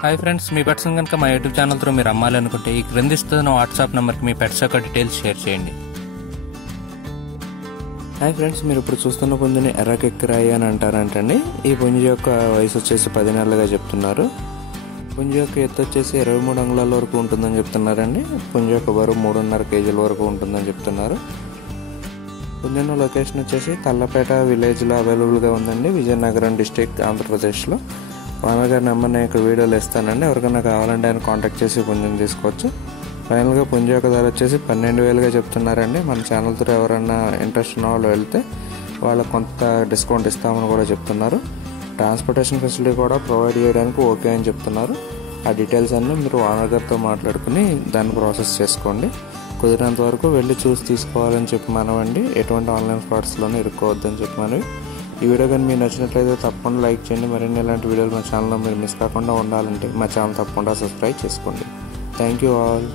Hi friends, మీ pets కనుక మా YouTube channel through మీరు అమ్మాలనుకుంటే ఈ క్రింద ఇస్తున్న వాట్సాప్ నెంబర్కి మీ పెట్స్ యొక్క డీటెయిల్స్ షేర్ చేయండి. హాయ్ ఫ్రెండ్స్, మీరు ఇప్పుడు చూస్తున్న పుంజుని ఎర్రకెక్కిరాయి అని అంటారంటండి. ఈ పుంజు యొక్క వయసు వచ్చేసి 10 నెలలుగా చెప్తున్నారు. పుంజు యొక్క ఎత్తు వచ్చేసి 23 అంగుళాల వరకు ఉంటుందని చెప్తున్నారండి. పుంజు యొక్క బరువు 3.5 కేజీల వరకు ఉంటుందని చెప్తున్నారు. పుంజున్న లొకేషన్ వచ్చేసి కల్లపేట విలేజ్లో అవైలబుల్గా ఉందండి, విజయనగరం డిస్ట్రిక్ట్, ఆంధ్రప్రదేశ్లో. ఓనర్ గారి నెంబర్ నేను ఇక్కడ వీడియోలో ఇస్తానండి. ఎవరికైనా కావాలంటే ఆయన కాంటాక్ట్ చేసి పుంజుని తీసుకోవచ్చు. ఫైనల్గా పుంజు యొక్క ధర వచ్చేసి 12,000గా చెప్తున్నారండి. మన ఛానల్ తో ఎవరైనా ఇంట్రెస్ట్ ఉన్న వాళ్ళు వెళ్తే వాళ్ళకి కొంత డిస్కౌంట్ ఇస్తామని కూడా చెప్తున్నారు. ట్రాన్స్పోర్టేషన్ ఫెసిలిటీ కూడా ప్రొవైడ్ చేయడానికి ఓకే అని చెప్తున్నారు. ఆ డీటెయిల్స్ అన్నీ మీరు ఓనర్ గారితో మాట్లాడుకుని దాన్ని ప్రాసెస్ చేసుకోండి. కుదిరినంత వరకు వెళ్ళి చూసి తీసుకోవాలని చెప్పి మనవండి. ఎటువంటి ఆన్లైన్ ఫ్రాడ్స్లోనే ఇరుక్కోవద్దని చెప్పి మనవి. ఈ వీడియో కానీ మీకు నచ్చినట్లయితే తప్పకుండా లైక్ చేయండి. మరిన్ని ఇలాంటి వీడియోలు మా ఛానల్లో మీరు మిస్ కాకుండా ఉండాలంటే మా ఛానల్ తప్పకుండా సబ్స్క్రైబ్ చేసుకోండి. Thank you all.